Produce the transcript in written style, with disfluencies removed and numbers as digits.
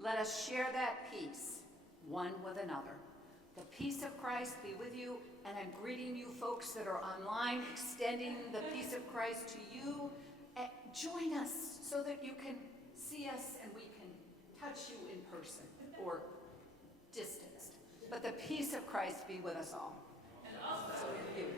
Let us share that peace, one with another. The peace of Christ be with you, and I'm greeting you folks that are online, extending the peace of Christ to you. Join us so that you can see us and we can touch you in person or distanced. But the peace of Christ be with us all. And also with you.